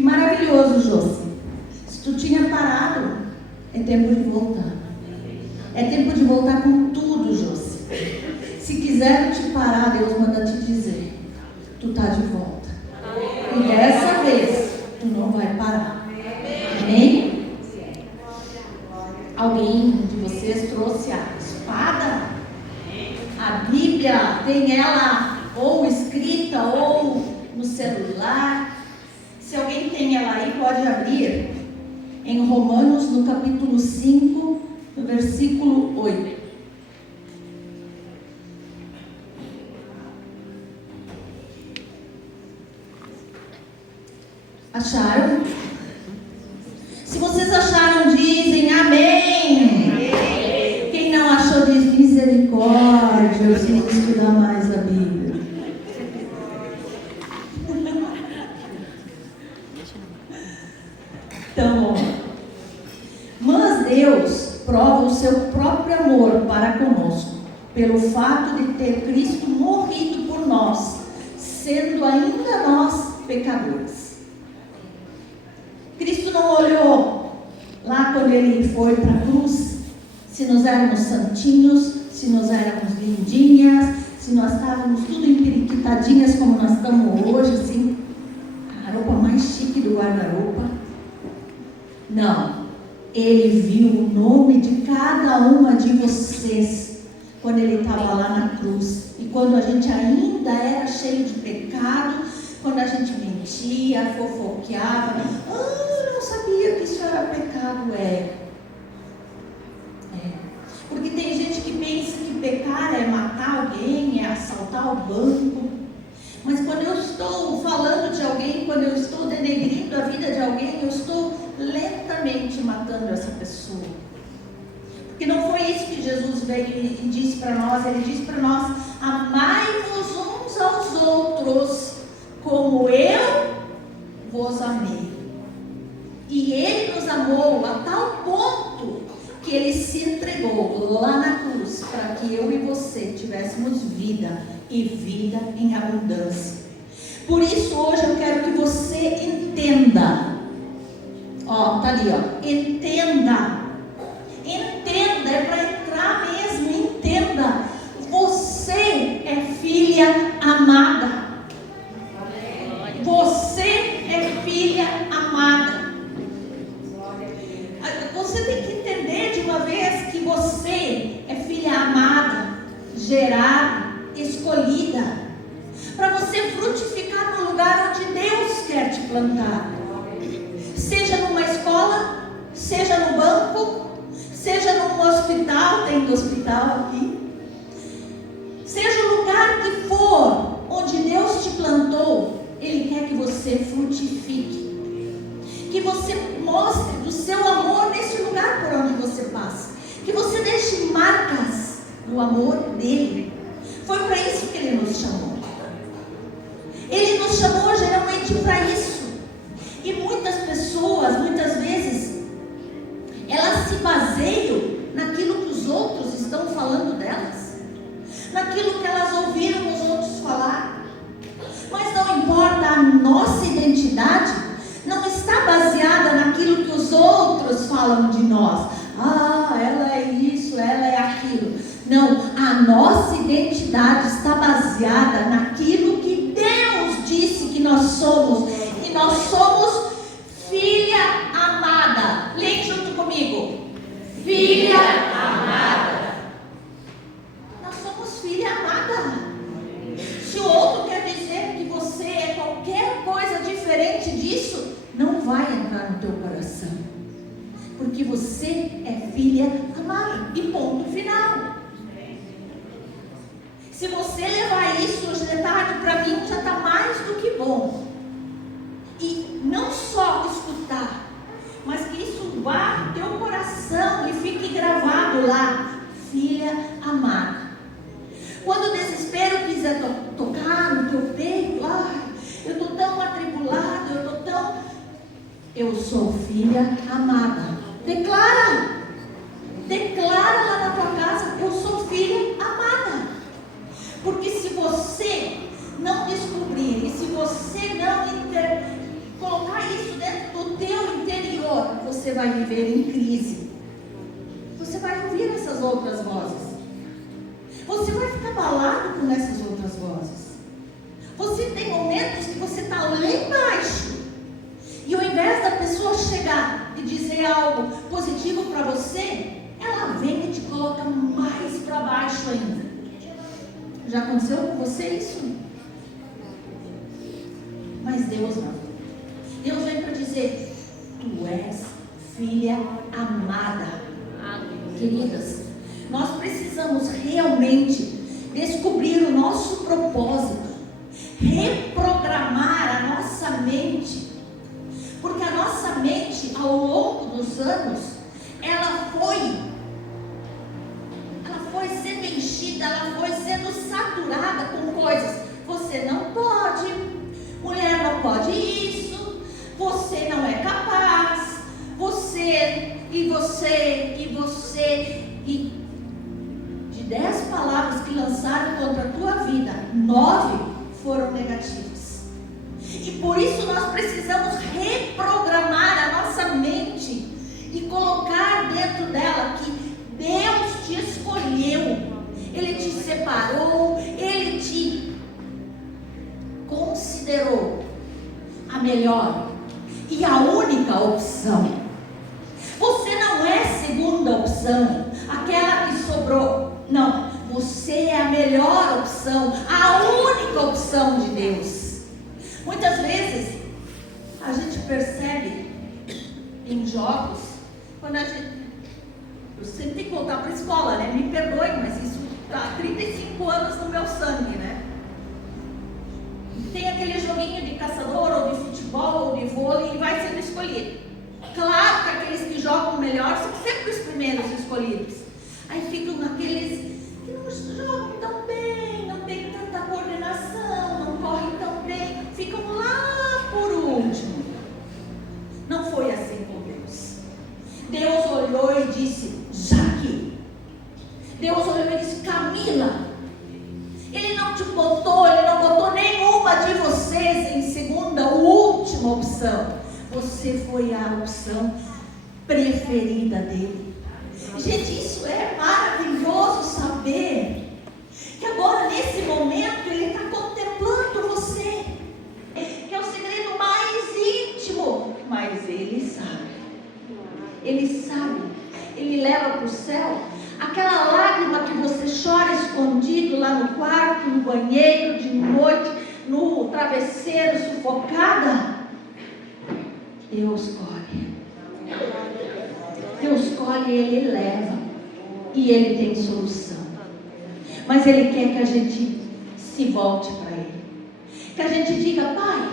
Que maravilhoso, Josi. Se tu tinha parado, é tempo de voltar. É tempo de voltar com tudo, Josi. Se quiser te parar, Deus manda te dizer: tu tá de volta. E dessa vez, tu não vai parar. Amém? Alguém de vocês trouxe a espada? A Bíblia tem ela ou escrita ou no celular. Se alguém tem ela aí, pode abrir em Romanos, no capítulo 5, no versículo 8. Acharam? Se vocês acharam, dizem amém. Quem não achou, diz misericórdia. Eu preciso estudar mais a Bíblia. Então, mas Deus prova o seu próprio amor para conosco, pelo fato de ter Cristo morrido por nós, sendo ainda nós pecadores. Cristo não olhou lá quando Ele foi para a cruz, se nós éramos santinhos, se nós éramos lindinhas, se nós estávamos tudo empiriquitadinhas como nós estamos hoje, assim, a roupa mais chique do guarda-roupa. Não, Ele viu o nome de cada uma de vocês quando Ele estava lá na cruz. E quando a gente ainda era cheio de pecado, quando a gente mentia, fofoqueava, eu não sabia que isso era pecado. Porque tem gente que pensa que pecar é matar alguém, é assaltar o banco. Mas quando eu estou falando de alguém, quando eu estou denegrindo a vida de alguém, eu estou lentamente matando essa pessoa. Porque não foi isso que Jesus veio e disse para nós. Ele disse para nós: amai-vos uns aos outros como eu vos amei. E Ele nos amou a tal ponto que Ele se entregou lá na cruz para que eu e você tivéssemos vida e vida em abundância. Por isso hoje eu quero que você entenda. Tá ali, entenda, é para entrar mesmo, entenda, você é filha amada, você é filha amada, você tem que entender de uma vez que você é filha amada, gerada, escolhida, para você frutificar no lugar onde Deus quer te plantar. Seja numa escola, seja no banco, seja num hospital, tem hospital aqui. Seja o lugar que for, onde Deus te plantou, Ele quer que você frutifique. Que você mostre do seu amor nesse lugar por onde você passa. Que você deixe marcas no amor dEle. Foi para isso que Ele nos chamou. Ele nos chamou geralmente para isso. E muitas pessoas, muitas vezes, elas se baseiam naquilo que os outros estão falando delas, naquilo que elas ouviram os outros falar. Mas não importa, a nossa identidade não está baseada naquilo que os outros falam de nós. Ela é isso, ela é aquilo. Não, a nossa identidade está baseada naquilo que Deus disse que nós somos. E nós somos filha amada. Leia junto comigo. Filha amada. Nós somos filha amada. Se o outro quer dizer que você é qualquer coisa diferente disso, não vai entrar no teu coração. Porque você é filha amada. E ponto final. Se você levar isso hoje de tarde, para mim já está mais do que bom. E não só escutar, mas que isso vá no teu coração e fique gravado lá. Filha amada. Quando o desespero quiser tocar no teu peito, eu estou tão atribulado, eu sou filha amada. Declara lá na tua casa: eu sou filha amada. Porque se você não descobrir, e se você não colocar isso você vai viver em crise, você vai ouvir essas outras vozes. Você vai ficar abalado com essas outras vozes. Você tem momentos que você está lá embaixo. E ao invés da pessoa chegar e dizer algo positivo para você, ela vem e te coloca mais para baixo ainda. Já aconteceu com você isso? Mas Deus não. Deus vem para dizer: tu és filha amada. Queridas, nós precisamos realmente descobrir o nosso propósito, reprogramar a nossa mente, porque a nossa mente, ao longo dos anos, ela foi sendo enchida, ela foi sendo saturada com coisas. Você não pode, mulher não pode isso, você não é capaz, e de 10 palavras que lançaram contra a tua vida, 9 foram negativas. E por isso nós precisamos reprogramar a nossa mente e colocar dentro dela que Deus te escolheu, Ele te separou, Ele te considerou a melhor e a única opção. Você não é segunda opção, aquela que sobrou. Não, você é a melhor opção, a única opção de Deus. Muitas vezes a gente percebe em jogos, quando a gente... Eu sempre tenho que voltar para a escola, né? Me perdoe, mas isso está há 35 anos no meu sangue, né? Tem aquele joguinho de caçador, ou de futebol, ou de vôlei, e vai sendo escolhido. Claro que aqueles que jogam melhor são sempre os primeiros escolhidos. Aí ficam naqueles que não jogam tão bem, não tem tanta coordenação, não correm tão bem, ficam lá por último. Não foi assim com Deus. Deus olhou e disse: Jaque. Deus olhou e disse: Camila. Ele não te botou, Ele não botou nenhuma de vocês em segunda ou última opção. Você foi a opção preferida dele. Gente, isso é maravilhoso saber que agora, nesse momento, Ele está contemplando você, que é o segredo mais íntimo, mas Ele sabe. Ele sabe. Ele leva para o céu aquela lágrima que você chora escondido lá no quarto, no banheiro, de noite, no travesseiro, sufocada. Deus escolhe. Deus escolhe, Ele leva. E Ele tem solução. Mas Ele quer que a gente se volte para Ele. Que a gente diga: Pai,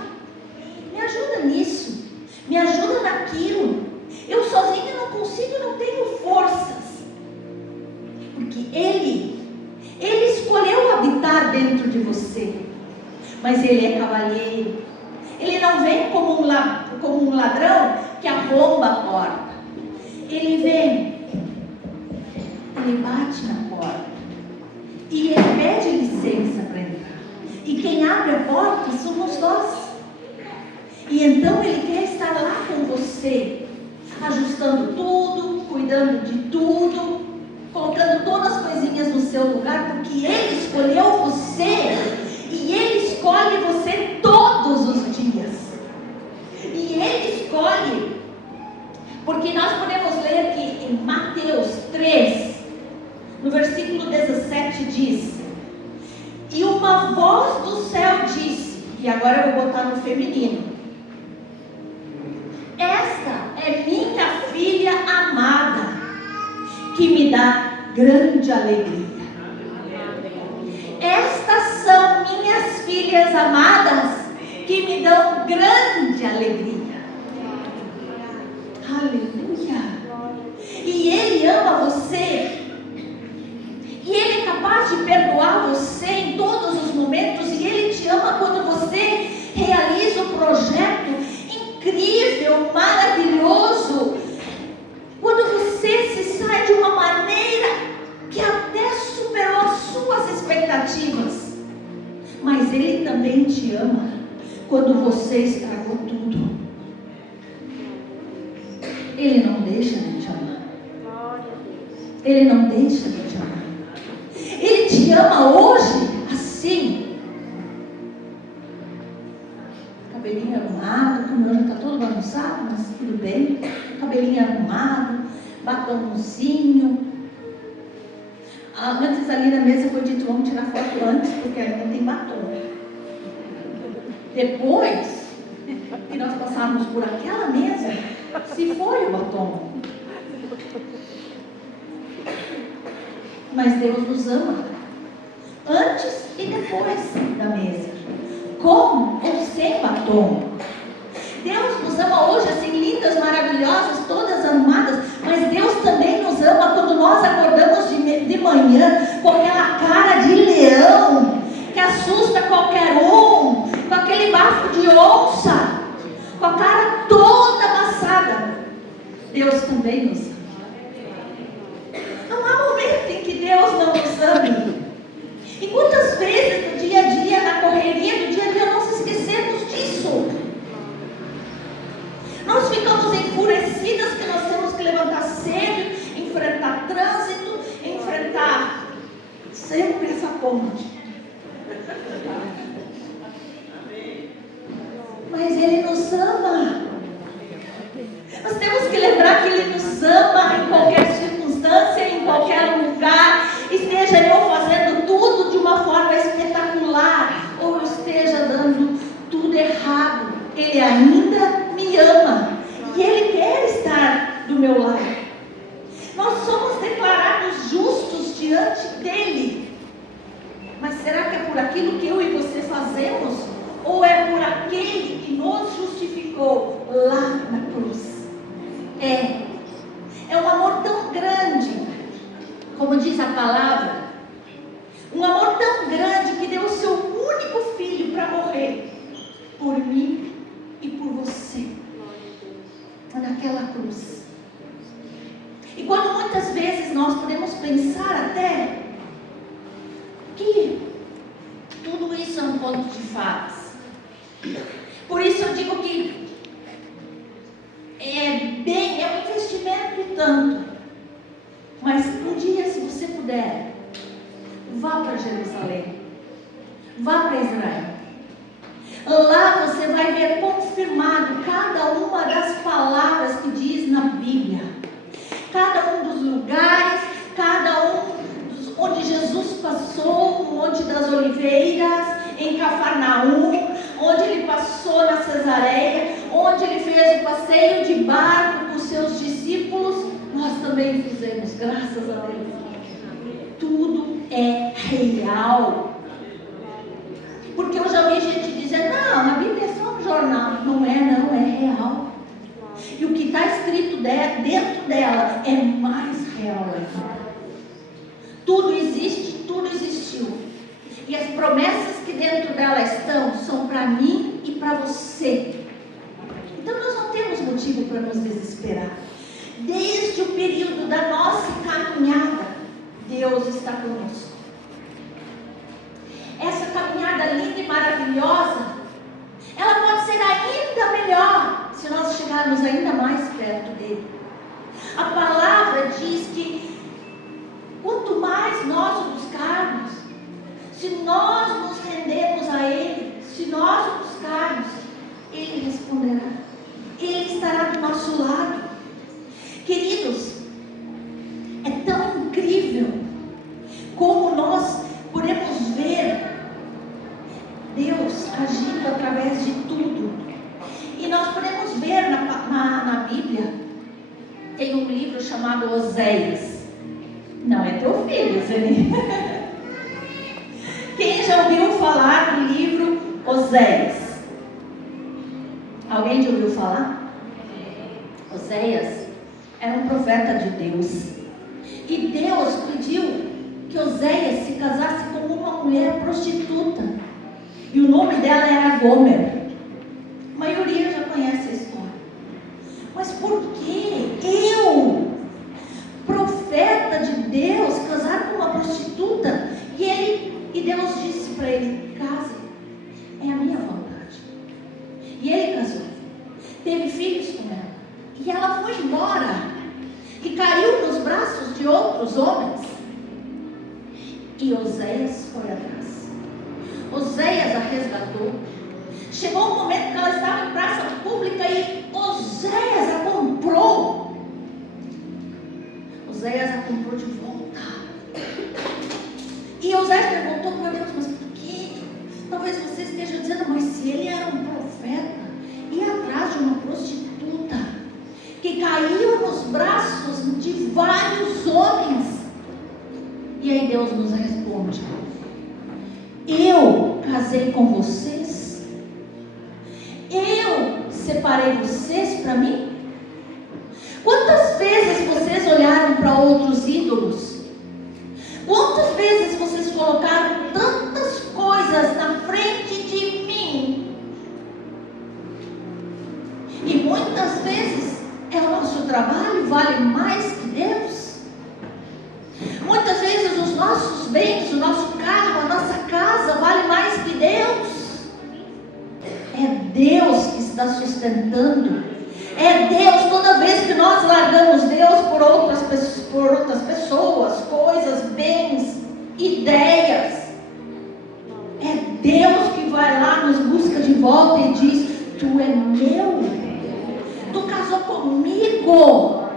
me ajuda nisso, me ajuda naquilo. Eu sozinha não consigo, não tenho forças. Porque Ele escolheu habitar dentro de você. Mas Ele é cavalheiro. Ele não vem como um ladrão que arromba a porta. Ele vem, Ele bate na porta e Ele pede licença para entrar. E quem abre a porta somos nós. E então Ele quer estar lá com você, ajustando tudo, cuidando de tudo, colocando todas as coisinhas no seu lugar, porque Ele escolheu você e Ele escolhe você todos os dias. E Ele escolhe, porque nós podemos ler que em Mateus 3, no versículo 17 diz: e uma voz do céu disse, e agora eu vou botar no feminino: esta é minha filha amada, que me dá grande alegria. Estas são minhas filhas amadas, que me dão grande alegria. Aleluia. E Ele ama você. E Ele é capaz de perdoar você em todos os momentos. E Ele te ama quando você realiza um projeto incrível, maravilhoso. Quando você se sai de uma maneira que até superou as suas expectativas. Mas Ele também te ama quando você estragou tudo. Ele não deixa de te amar. Ele não deixa de te amar. Ele te ama hoje assim. Cabelinho arrumado, o meu já está todo bagunçado, mas tudo bem. Cabelinho arrumado, batomzinho. Antes ali na mesa foi dito, vamos tirar foto antes, porque ainda não tem batom. Depois que nós passarmos por aquela mesa, se foi o batom. Mas Deus nos ama antes e depois da mesa, com ou sem batom. Deus nos ama hoje assim, lindas, maravilhosas, todas amadas, mas Deus também nos ama quando nós acordamos de manhã com aquela cara de leão que assusta qualquer um, com aquele bafo de onça, com a cara toda amassada. Deus também nos ama. Não há momento em que Deus não nos ame. E quantas vezes no dia a dia, na correria do dia a dia, nós esquecemos disso. Nós ficamos enfurecidas que nós temos que levantar cedo, enfrentar trânsito, enfrentar sempre essa ponte. Mas Ele nos ama. Nós temos que lembrar que Ele nos ama em qualquer circunstância, em qualquer lugar. Esteja eu fazendo tudo de uma forma espetacular, ou esteja dando tudo errado, Ele ainda me ama. E Ele quer estar do meu lado. Nós somos declarados justos diante dEle. Mas será que é por aquilo que eu e você fazemos? Ou é por aquele que nos justificou lá na cruz? É um amor tão grande, como diz a palavra, um amor tão grande que deu o seu único filho para morrer por mim e por você, naquela cruz. E quando muitas vezes nós podemos pensar até que tudo isso é um conto de fadas. Por isso eu digo que é um investimento e tanto. Mas um dia, se você puder, vá para Jerusalém, vá para Israel. Lá você vai ver confirmado cada uma das palavras que diz na Bíblia, cada um dos lugares, cada um onde Jesus passou, no Monte das Oliveiras, em Cafarnaum, onde ele passou na Cesareia, onde ele fez o passeio de barco com seus discípulos. Nós também fizemos, graças a Deus. Tudo é real. Porque eu já ouvi gente dizer, não, a Bíblia é só um jornal. Não, é real. E o que está escrito dentro dela é mais real ainda. Tudo existe, tudo existiu. E as promessas que dentro dela estão, são para mim e para você. Então nós não temos motivo para nos desesperar. Desde o período da nossa caminhada, Deus está conosco. Essa caminhada linda e maravilhosa, ela pode ser ainda melhor, se nós chegarmos ainda mais perto dele. A palavra diz que quanto mais nós o buscarmos, se nós nos rendermos a Ele, se nós o buscarmos, Ele responderá. Ele estará do nosso lado. Queridos, é tão incrível como nós podemos ver Deus agindo através de tudo. E nós podemos ver na Bíblia, tem um livro chamado Oséias. Não é teu filho, Zeni. Quem já ouviu falar do livro Oséias? Alguém já ouviu falar? Oséias era um profeta de Deus. E Deus pediu que Oséias se casasse com uma mulher prostituta. E o nome dela era Gomer. A maioria já conhece a história. Mas por que eu, profeta de Deus, casar com uma prostituta? E Deus disse para ele, case, é a minha vontade. E ele casou, teve filhos com ela. E ela foi embora e caiu nos braços de outros homens. E Oséias foi atrás. Oséias a resgatou. Chegou um momento que ela estava em praça pública e Oséias a comprou. Oséias a comprou de volta. E Oséias perguntou para Deus: mas por quê? Talvez você esteja dizendo: mas se ele era um profeta, ia atrás de uma prostituta que caiu nos braços de vários homens. E aí Deus nos responde: eu casei com vocês, eu separei vocês para mim. Quantas vezes vocês olharam para outros ídolos? Quantas vezes vocês colocaram tantas coisas na frente de mim? E muitas vezes o nosso trabalho vale mais que Deus. Muitas vezes os nossos bens, o nosso carro, a nossa casa vale mais que Deus. É Deus que está sustentando. É Deus. Toda vez que nós largamos Deus por outras pessoas, coisas, bens, ideias, é Deus que vai lá, nos busca de volta e diz: tu é meu, tu casou comigo.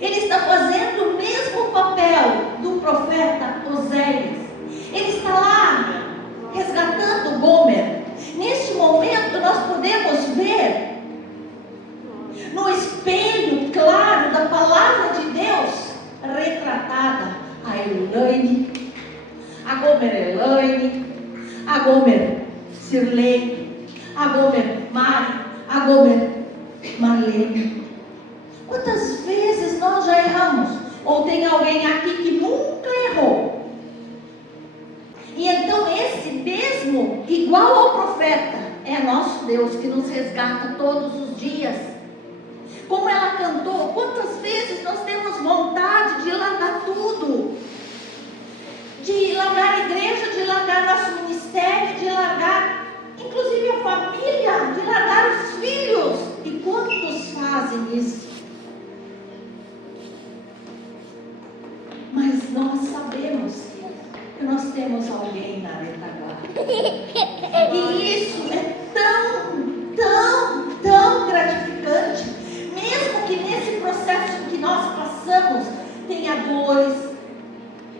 Ele está fazendo o mesmo papel do profeta Oséias. Ele está lá resgatando Gomer. Neste momento nós podemos ver no espelho claro da palavra de Deus retratada a Elaine, a Gomer Elaine, a Gomer Sirlei, a Gomer Mari, a Gomer Marlene. Quantas vezes nós já erramos? Ou tem alguém aqui que nunca errou? E então esse mesmo, igual ao profeta, é nosso Deus que nos resgata todos os dias. Como ela cantou, quantas vezes nós temos vontade de largar tudo? De largar a igreja, de largar nosso ministério, de largar inclusive a família, de largar os filhos. E quantos fazem isso? Mas nós sabemos que nós temos alguém na retaguarda. E isso é tão gratificante. Mesmo que nesse processo que nós passamos tenha dores,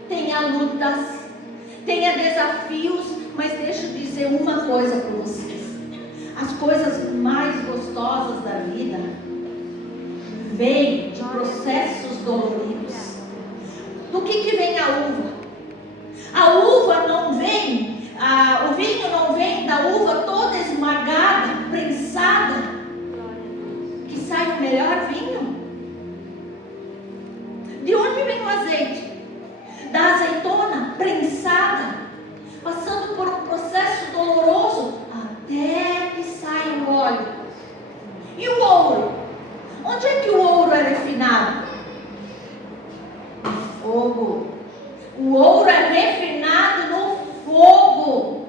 tenha lutas, tenha desafios, mas deixa eu dizer uma coisa para vocês: as coisas mais gostosas da vida vêm de processos doloridos. Do que vem a uva? A uva não vem, o vinho não vem da uva toda esmagada, prensada, que sai o melhor vinho. De onde vem o azeite? Da azeitona prensada, passando por um processo doloroso, até que sai o óleo. E o ouro? Onde é que o ouro é refinado? Fogo. O ouro é refinado no fogo,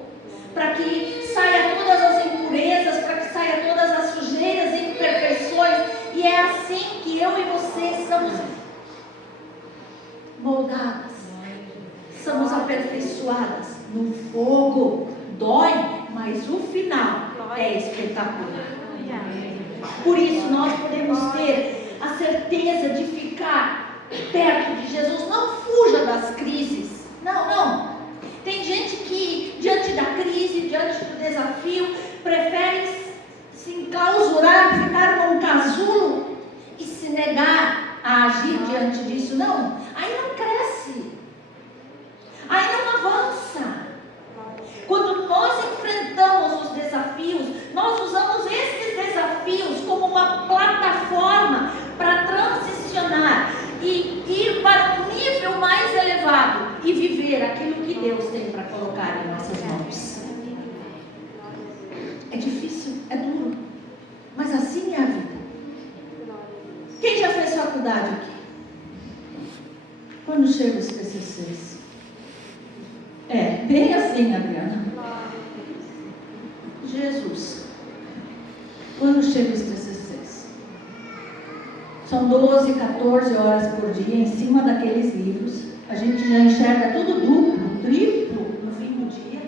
para que saia todas as impurezas, para que saia todas as sujeiras e imperfeições. E é assim que eu e você somos moldadas, somos aperfeiçoadas no fogo. Dói, mas o final é espetacular. Por isso nós podemos ter a certeza de ficar perto de Jesus. Não fuja das crises. Não. Tem gente que diante da crise, diante do desafio, prefere se enclausurar, ficar num casulo e se negar a agir diante disso. Não, aí não cresce, aí não avança. Quando nós enfrentamos os desafios, nós usamos esses desafios como uma plataforma para transicionar e ir para um nível mais elevado e viver aquilo que Deus tem para colocar em nossas mãos. É difícil, é duro, mas assim é a vida. Quem já fez faculdade aqui? Quando chega os TCCs? É, bem assim, Adriana. Jesus. Quando chega os TCCs? São 12, 14 horas por dia em cima daqueles livros. A gente já enxerga tudo duplo, triplo no fim do dia.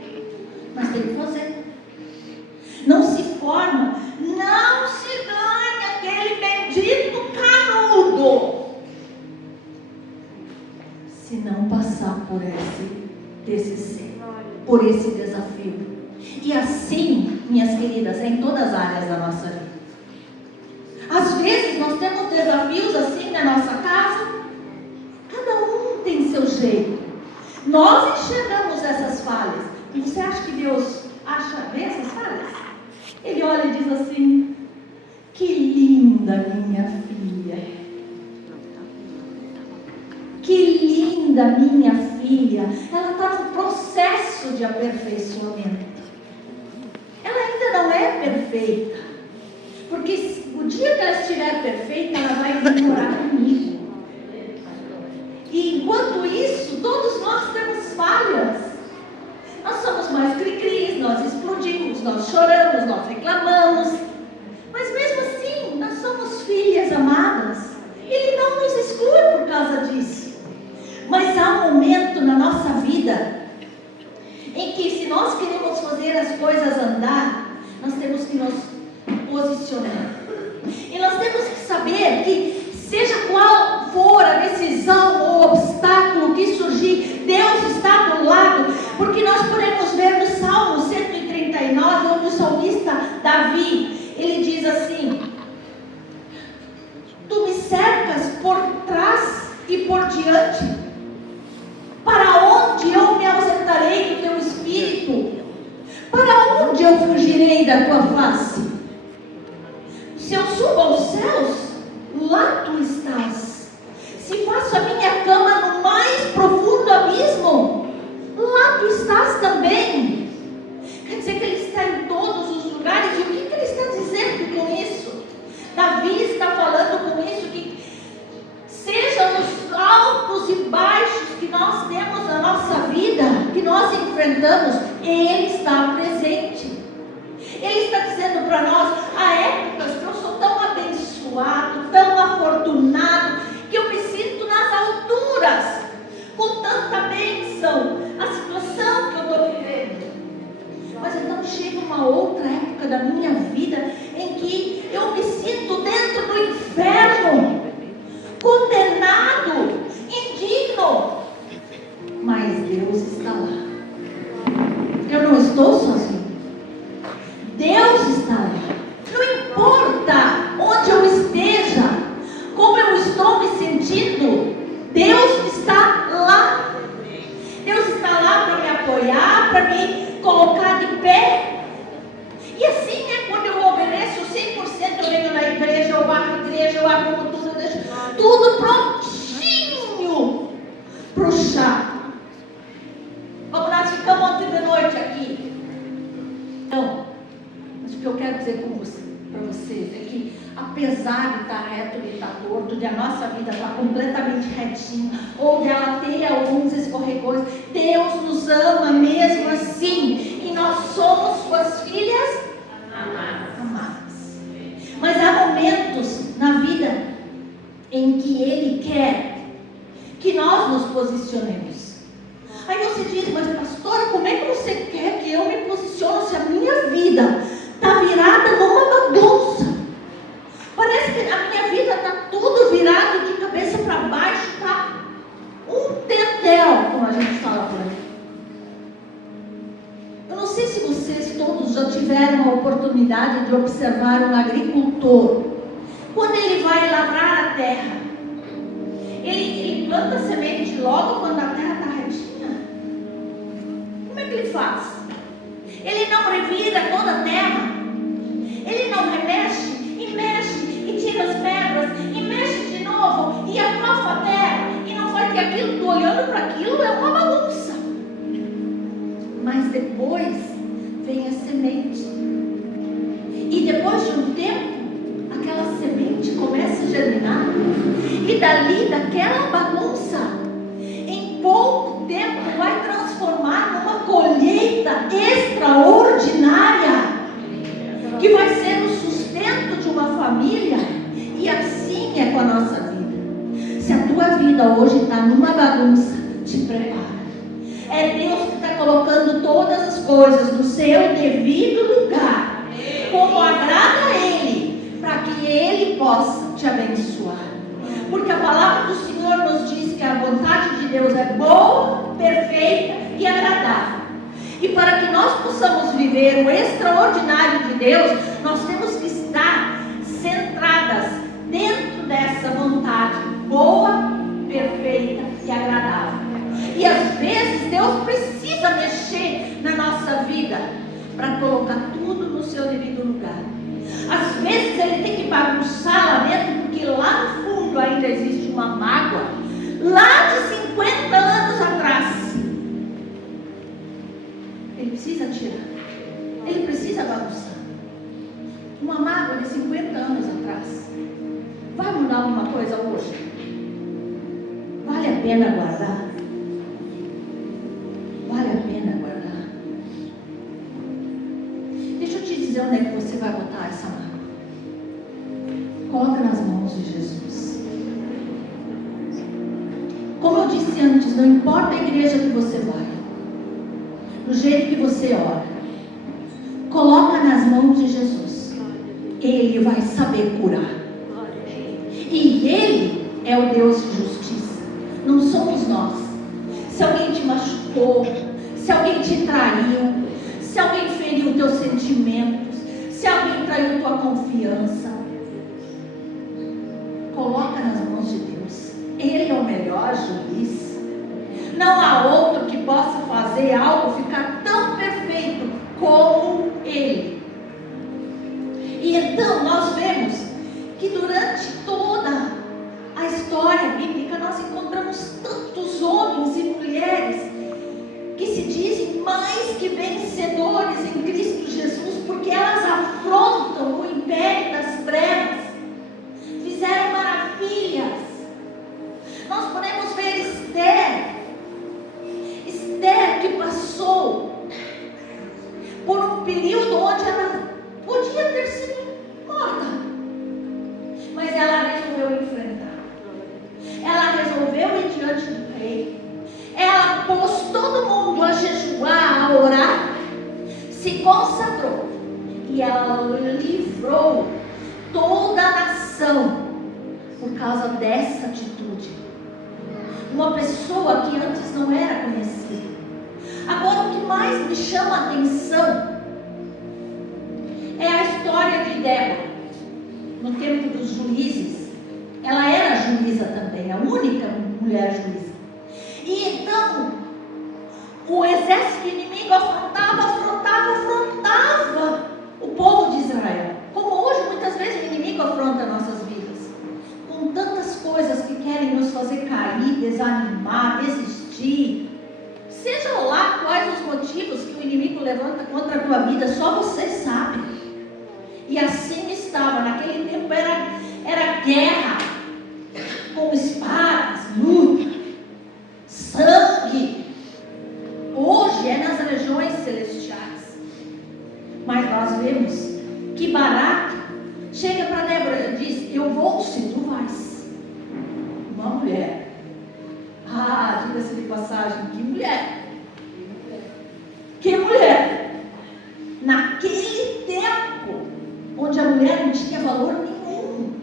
Mas tem que fazer. Não se forma, não se ganha aquele bendito canudo se não passar por por esse desafio. E assim, minhas queridas, é em todas as áreas da nossa vida. Às vezes nós temos desafios assim na nossa casa. Cada um tem seu jeito. Nós enxergamos essas falhas. E você acha que Deus vê essas falhas? Ele olha e diz assim: que linda minha filha. Que linda minha filha. Ela está no processo de aperfeiçoamento. Ela ainda não é perfeita. Porque o dia que ela estiver perfeita, ela vai vir morar comigo. E enquanto isso, todos nós temos falhas. Nós somos mais cri-cris, nós explodimos, nós choramos, nós reclamamos. Mas mesmo assim, nós somos filhas amadas. Ele não nos exclui por causa disso. Mas há um momento na nossa vida em que, se nós queremos fazer as coisas andar, nós temos que nos posicionar. E nós temos que saber que, seja qual for a decisão ou obstáculo que surgir, Deus está do lado. Porque nós podemos ver no Salmo 139, onde o salmista Davi, ele diz assim: tu me cercas por trás e por diante. Para onde eu me ausentarei do teu espírito? Para onde eu fugirei da tua face? Se eu subo aos céus, lá tu estás. Se faço a minha cama no mais profundo abismo, lá tu estás também. Quer dizer que ele está em todos os lugares. E o que ele está dizendo com isso? Davi está falando com isso que, seja nos altos e baixos que nós temos na nossa vida, que nós enfrentamos, Ele está presente. Ele está dizendo para nós: há épocas que eu sou tão abençoado, tão afortunado, que eu me sinto nas alturas, com tanta bênção, a situação que eu estou vivendo. Mas então chega uma outra época da minha vida em que eu me sinto dentro do inferno, condenado, indigno. Mas Deus está lá. Eu não estou sozinho. Deus está lá. Não importa onde eu esteja, como eu estou me sentindo, Deus está lá. Deus está lá para me apoiar, para me colocar de pé. E assim é quando eu obedeço 100%. Eu venho na igreja, eu barro a igreja, eu arrumo tudo, eu deixo tudo prontinho para o chá. Vamos, nós ficamos ontem de noite aqui. Então, mas o que eu quero dizer para vocês é que, apesar de estar reto, de estar torto, de a nossa vida estar completamente retinha, ou de ela ter alguns escorregões, Deus nos ama mesmo assim. E nós somos suas filhas amadas. Mas há momentos na vida em que Ele quer que nós nos posicionemos. Aí você diz: mas pastora, como é que você quer que eu me posicione se a minha vida está virada numa bagunça? Parece que a minha vida está tudo virado de cabeça para baixo, está um tetel, como a gente fala por aí. Eu não sei se vocês todos já tiveram a oportunidade de observar um agricultor. Quando ele vai lavrar a terra, ele planta a semente logo quando a terra está retinha. Como é que ele faz? Ele não revira toda a terra. Ele não remexe, e mexe, e tira as pedras, e mexe de novo, e afofa a terra, e não faz que aquilo, estou olhando para aquilo, é uma bagunça. Mas depois vem a semente. E depois de um tempo, aquela semente começa a germinar. E dali, daquela bagunça, em pouco tempo vai transformar numa colheita extraordinária, que vai ser o sustento de uma família. E assim é com a nossa vida hoje está numa bagunça, te prepara. É Deus que está colocando todas as coisas no seu devido lugar, como agrada a Ele, para que Ele possa te abençoar. Porque a palavra do Senhor nos diz que a vontade de Deus é boa, perfeita e agradável. E para que nós possamos viver o extraordinário de Deus, nós temos que estar centradas dentro dessa vontade boa, perfeita e agradável. E às vezes Deus precisa mexer na nossa vida para colocar tudo no seu devido lugar. Às vezes Ele tem que bagunçar lá dentro, porque lá no fundo ainda existe uma mágoa, lá de 50 anos atrás. Ele precisa tirar, Ele precisa bagunçar. Uma mágoa de 50 anos atrás vai mudar alguma coisa hoje? Vale a pena guardar? Vale a pena guardar? Deixa eu te dizer onde é que você vai botar essa mágoa. Coloca nas mãos de Jesus. Como eu disse antes, não importa a igreja que você vai, do jeito que você ora, coloca nas mãos de Jesus. Ele vai saber curar. E Ele é o Deus de justiça, não somos nós. Se alguém te machucou, se alguém te traiu, se alguém feriu teus sentimentos, se alguém traiu tua confiança, coloca nas mãos de Deus. Ele é o melhor juiz. Não há outro que possa fazer algo ficar tão perfeito como Ele. E então nós vemos que durante toda a história bíblica nós encontramos tantos homens e mulheres que se dizem mais que vencedores em Cristo Jesus, porque elas afrontam o império das trevas, fizeram maravilhas. Nós podemos ver Esther que passou por um período onde ela podia ter sido morta, mas ela resolveu enfrentar. Ela resolveu ir diante do rei. Ela pôs todo mundo a jejuar, a orar, se consagrou e ela livrou toda a nação por causa dessa atitude. Uma pessoa que antes não era conhecida. Agora, o que mais me chama a atenção é a história de Débora. No tempo dos juízes, ela era juíza também, a única mulher juíza. E então, o exército inimigo afrontava o povo de Israel. Como hoje, muitas vezes, o inimigo afronta nossas vidas, com tantas coisas que querem nos fazer cair, desanimar, desistir. Seja lá quais os motivos que o inimigo levanta contra a tua vida, só você sabe. E assim estava, naquele tempo era guerra, com espadas, luta, sangue. Hoje é nas regiões celestiais. Mas nós vemos que Baraque chega para Débora e diz: eu vou se tu vais. Uma mulher. Ah, diga-se de passagem, que mulher. Que mulher. Naquele tempo, onde a mulher não tinha valor nenhum.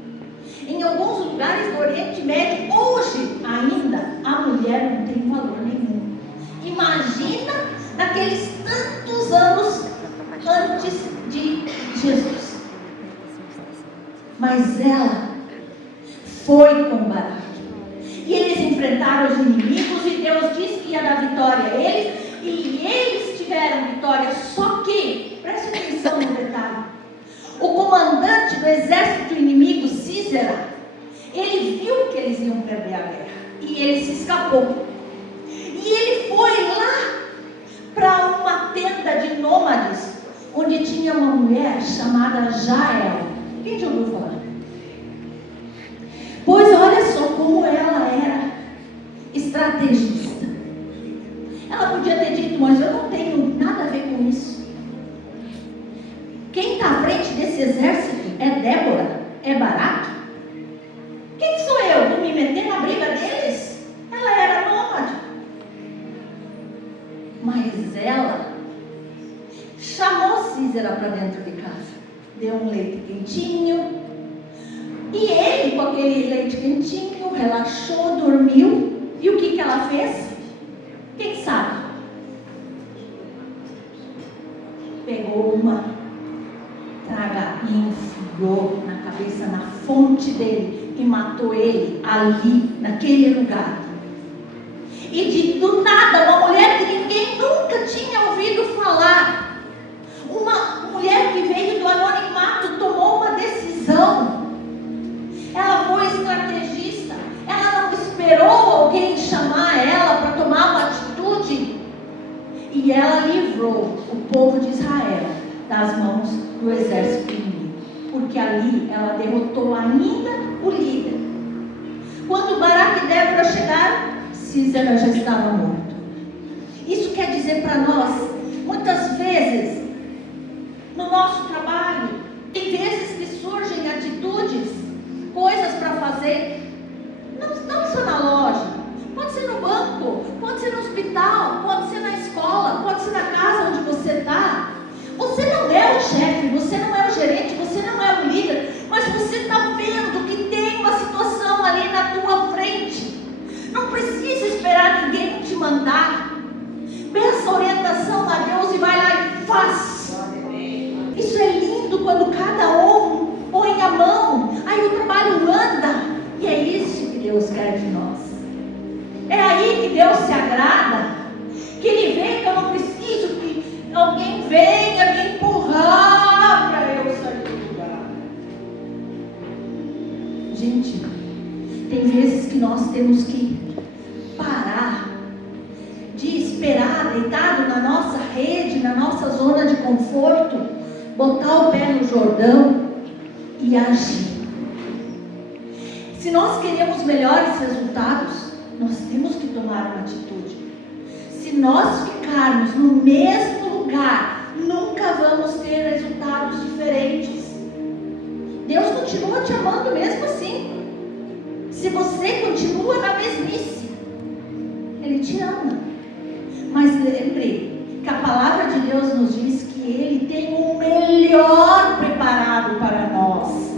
Em alguns lugares do Oriente Médio, hoje ainda, a mulher não tem valor nenhum. Imagina naqueles tantos anos antes de Jesus. Mas ela foi com Baraque. E eles enfrentaram os inimigos e Deus disse que ia dar vitória a eles. E eles tiveram vitória. Só que, preste atenção no detalhe, o comandante do exército inimigo, Sísera, ele viu que eles iam perder a guerra. E ele se escapou. E ele foi lá para uma tenda de nômades, onde tinha uma mulher chamada Jael. Quem já ouviu falar? Pois olha só como ela era estrategista. Ela podia ter dito: mas eu não tenho nada a ver com isso. Quem está à frente desse exército é Débora, é Baraque. Quem sou eu? Vou me meter na briga deles? trazer ela para dentro de casa. Deu um leite quentinho. E ele, com aquele leite quentinho, relaxou, dormiu. E o que ela fez? Quem sabe? Pegou uma traga e enfiou na cabeça, na fonte dele, e matou ele ali, naquele lugar. E do nada, uma mulher que ninguém nunca tinha ouvido falar, uma mulher que veio do anonimato, tomou uma decisão. Ela foi estrategista, ela não esperou alguém chamar ela para tomar uma atitude, e ela livrou o povo de Israel das mãos do exército inimigo, porque ali ela derrotou ainda o líder. Quando Baraque e Débora chegaram, Sísera já estava morto. Isso quer dizer para nós, muitas vezes, no nosso trabalho, tem vezes que surgem atitudes, coisas para fazer, não só na loja, pode ser no banco, pode ser no hospital, pode ser na escola, pode ser na casa onde você está. Você não é o chefe, você não é o gerente, você não é o líder, mas você está vendo que tem uma situação ali na tua frente. Não precisa esperar ninguém te mandar. Peça orientação a Deus e vai lá e faz. Isso é lindo quando cada um põe a mão, aí o trabalho anda. E é isso que Deus quer de nós. É aí que Deus se agrada, que Ele vê que eu não preciso que alguém venha me empurrar para eu sair do lugar. Gente, tem vezes que nós temos que parar de esperar deitado na nossa rede, na nossa zona de conforto, botar o pé no Jordão e agir. Se nós queremos melhores resultados, nós temos que tomar uma atitude. Se nós ficarmos no mesmo lugar, nunca vamos ter resultados diferentes. Deus continua te amando mesmo assim. Se você continua na mesmice, Ele te ama. Mas lembre que a palavra de Deus nos diz que Ele tem o melhor preparado para nós.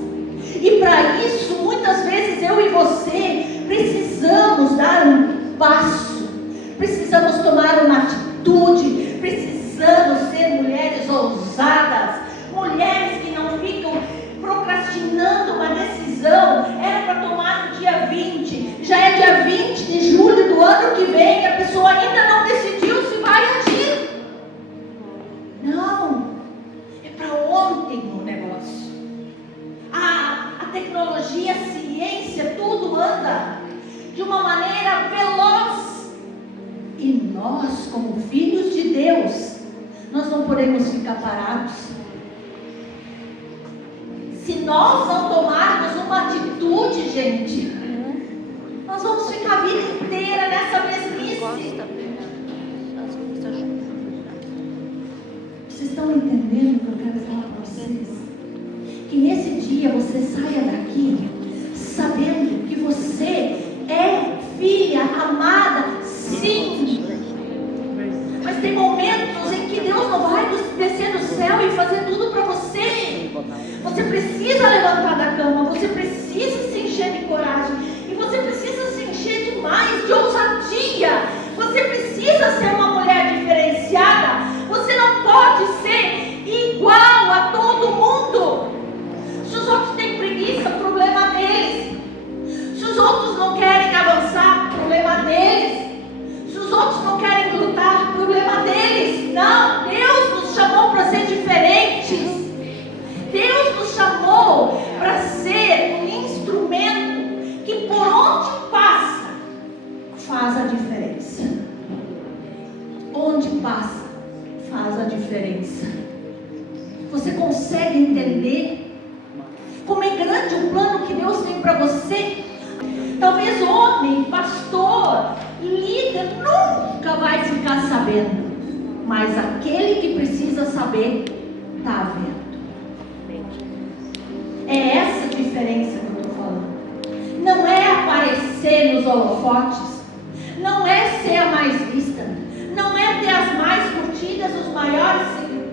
E para isso, muitas vezes eu e você precisamos dar um passo, precisamos tomar uma atitude, precisamos ser mulheres ousadas, mulheres que não ficam procrastinando uma decisão. Era para tomar no dia 20, já é dia 20 de julho do ano que vem, a pessoa ainda não decidiu se vai agir. Não, é para ontem o negócio. A tecnologia, a ciência, tudo anda de uma maneira veloz. E nós, como filhos de Deus, nós não podemos ficar parados. Se nós não tomarmos uma atitude, gente, nós vamos ficar a vida inteira nessa mesmice. Vocês estão entendendo o que eu quero falar para vocês? Que nesse dia você saia daqui sabendo que você é filha amada, sim. Mas tem momentos em que Deus não vai descer do céu e fazer tudo para você. Você precisa levantar da cama, você precisa se encher de coragem, e você precisa se encher de mais, de ousadia. Você precisa ser uma mulher diferenciada. Você não pode ser igual a todo mundo. Se os outros têm preguiça, problema deles. Se os outros não querem avançar, problema deles. Se os outros não querem lutar, problema deles. Não, Deus nos chamou para ser diferentes. Deus nos chamou para ser um instrumento que por onde passa, faz a diferença. Onde passa, faz a diferença. Você consegue entender como é grande o plano que Deus tem para você? Talvez homem, pastor, líder nunca vai ficar sabendo, mas aquele que precisa saber está vendo. É essa diferença que eu estou falando. Não é aparecer nos holofotes, não é ser a mais vista, não é ter as mais curtidas, os maiores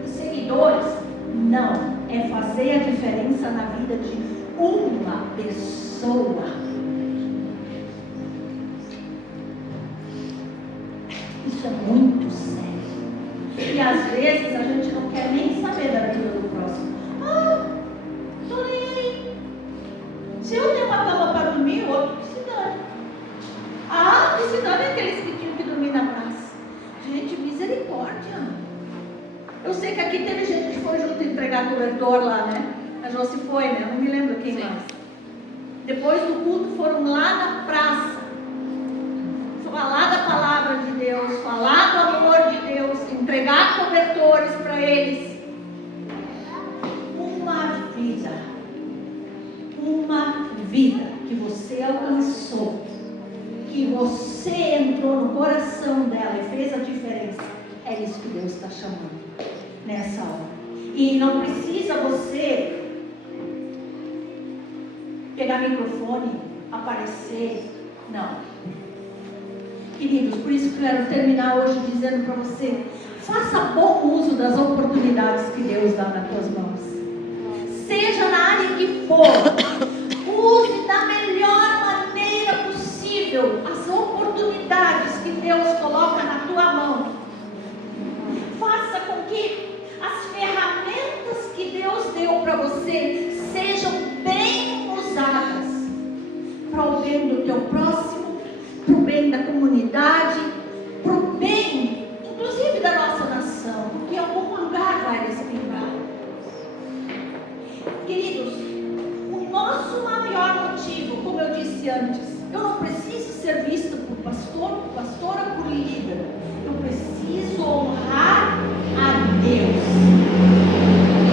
seguidores. Não, é fazer a diferença na vida de uma pessoa. Isso é muito sério. E às vezes a gente não quer nem saber da vida do próximo. Tô nem aí. Se eu tenho uma cama para dormir, o outro que se dane. Que se dane aqueles que tinham que dormir na praça. Gente, misericórdia. Eu sei que aqui teve gente que foi junto entregar cobertor lá, né? A Josi foi, né? Não me lembro quem mais. Depois do culto foram lá na praça falar da palavra de Deus, falar do amor de Deus, entregar cobertores para eles. Uma vida que você alcançou, que você entrou no coração dela e fez a diferença. É isso que Deus está chamando nessa hora. E não precisa você pegar microfone, aparecer. Não. Queridos, por isso que eu quero terminar hoje dizendo para você: faça bom uso das oportunidades que Deus dá nas tuas mãos. Seja na área que for, use da melhor maneira possível as oportunidades que Deus coloca na tua mão. Faça com que as ferramentas que Deus deu para você sejam bem usadas para o bem do teu próximo, para o bem da comunidade, para o bem, inclusive, da nossa nação, porque em algum lugar vai respingar. Queridos, o nosso maior motivo, como eu disse antes, eu não preciso ser visto por pastor, por pastora, por líder. Eu preciso honrar a Deus.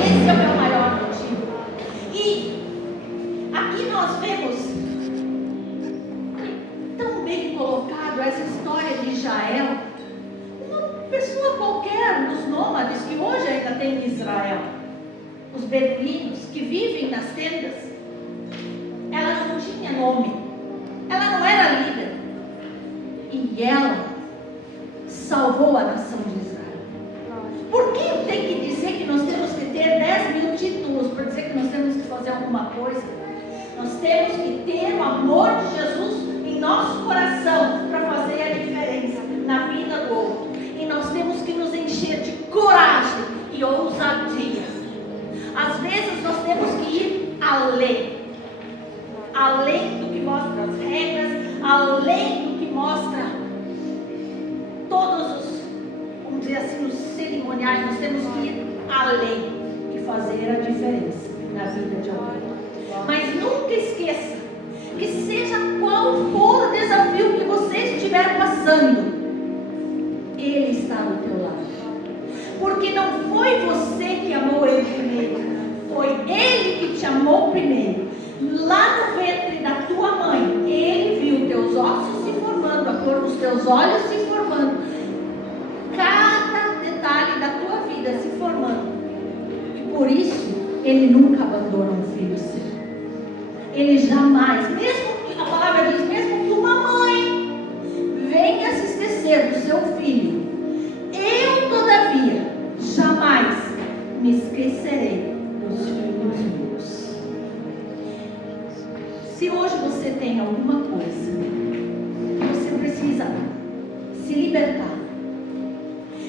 Esse é o meu maior motivo. E aqui nós vemos tão bem colocado essa história de Jael. Uma pessoa qualquer dos nômades que hoje ainda tem em Israel, os beduínos que vivem nas tendas. Ela não tinha nome, ela não era líder, e ela salvou a nação de Israel. Por que eu tenho que dizer que nós temos que ter 10 mil títulos para dizer que nós temos que fazer alguma coisa? Nós temos que ter o amor de Jesus em nosso coração para fazer a diferença na vida do outro. E nós temos que nos encher de coragem e ousadia. Às vezes nós temos que ir além do que mostra as regras, além do que mostra todos os, vamos dizer assim, os cerimoniais. Nós temos que ir além e fazer a diferença na vida de alguém. Mas nunca esqueça que seja qual for o desafio que você estiver passando, Ele está do teu lado. Porque não foi você que amou Ele primeiro, foi Ele que te amou primeiro. Lá no ventre da tua mãe, Ele viu teus ossos se formando, a cor dos teus olhos se formando, cada detalhe da tua vida se formando. E por isso, Ele nunca abandona um filho seu. Ele jamais, mesmo que a palavra diz, mesmo que uma mãe venha se esquecer do seu filho, eu, todavia, jamais me esquecerei dos filhos meus. Se hoje você tem alguma coisa que você precisa se libertar,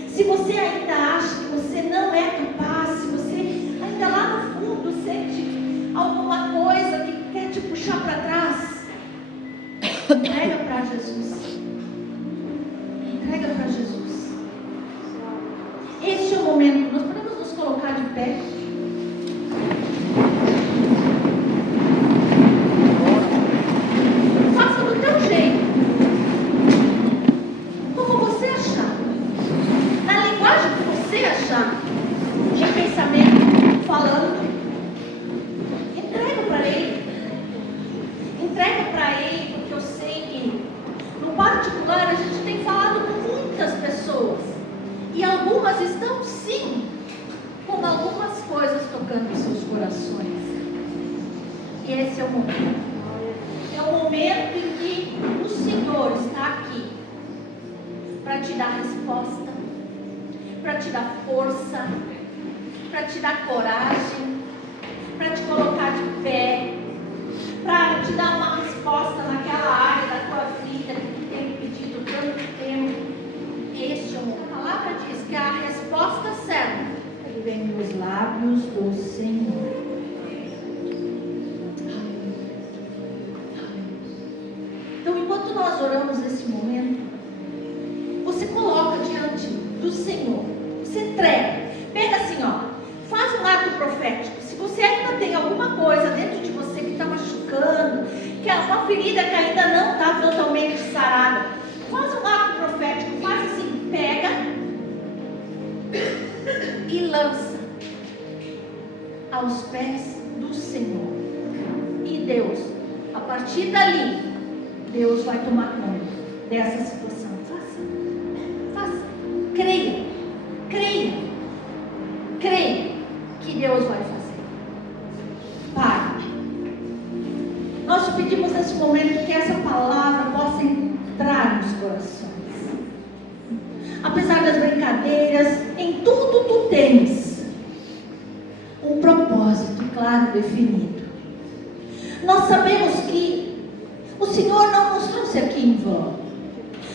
se você ainda acha que você não é capaz, se você ainda lá no fundo sente alguma coisa que quer te puxar para trás, entrega para Jesus. Entrega para Jesus. Este é o momento. Nós podemos nos colocar de pé. Faça do teu jeito, como você achar, na linguagem que você achar, de pensamento, falando. Entrega para Ele. Entrega para Ele, porque eu sei que, no particular, a gente tem falado com muitas pessoas. E algumas estão, sim, com algumas coisas tocando em seus corações. E esse é o momento. É o momento em que o Senhor está aqui para te dar resposta, para te dar força, para te dar coragem, para te colocar de pé, para te dar uma resposta naquela área da tua vida que tu tem pedido tanto tempo. Este amor. A palavra diz que a resposta certa vem dos lábios do Senhor. Então, enquanto nós oramos nesse momento, você coloca diante do Senhor, você entrega, pega assim, faz um ato profético. Se você ainda tem alguma coisa dentro de você que está machucando, que é uma ferida que ainda não está totalmente sarada, faz um ato profético, faz assim, pega e lança aos pés do Senhor. E Deus, a partir dali, Deus vai tomar conta dessa situação. Faça, creia que Deus vai fazer. Pai, nós te pedimos nesse momento que essa palavra possa entrar nos corações. Apesar das brincadeiras, em tudo tu tens um propósito claro, definido. Nós sabemos que o Senhor não nos trouxe aqui em vão.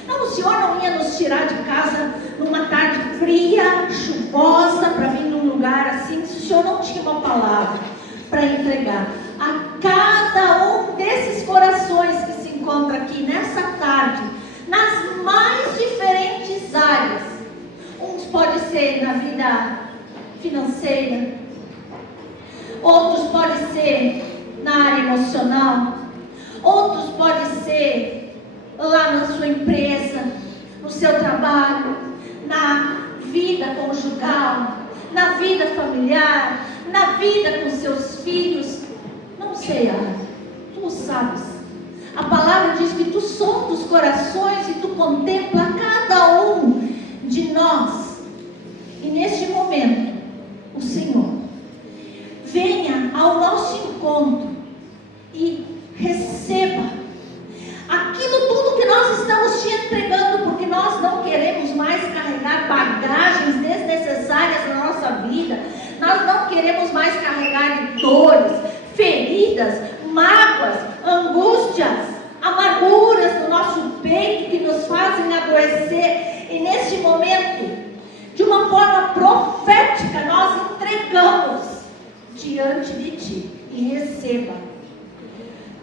Não, o Senhor não ia nos tirar de casa numa tarde fria, chuvosa, para vir num lugar assim, se o Senhor não tinha uma palavra para entregar a cada um desses corações que se encontram aqui nessa tarde, nas mais diferentes áreas. Uns pode ser na vida financeira, outros pode ser na área emocional, outros pode ser lá na sua empresa, no seu trabalho, na vida conjugal, na vida familiar, na vida com seus filhos. Não sei, tu sabes. A palavra diz que tu sondas os corações e tu contempla cada um de nós. E neste momento, o Senhor venha ao nosso encontro e receba aquilo tudo que nós estamos te entregando, porque nós não queremos mais carregar bagagens desnecessárias na nossa vida. Nós não queremos mais carregar dores, feridas, mágoas, angústias, amarguras no nosso peito que nos fazem adoecer. E neste momento, de uma forma profética, nós entregamos diante de ti e receba,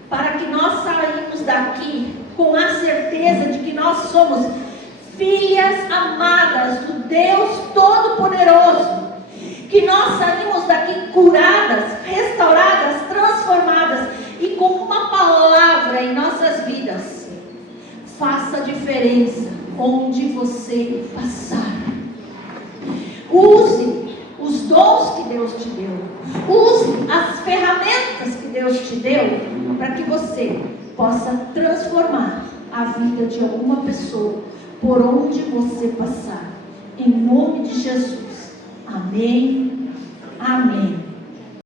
para que nós saímos daqui com a certeza de que nós somos filhas amadas do Deus Todo-Poderoso, que nós saímos daqui curadas, restauradas, transformadas e com uma palavra em nossas vidas. Faça a diferença onde você passar. Use os dons que Deus te deu. Use as ferramentas que Deus te deu para que você possa transformar a vida de alguma pessoa por onde você passar. Em nome de Jesus. Amém. Amém.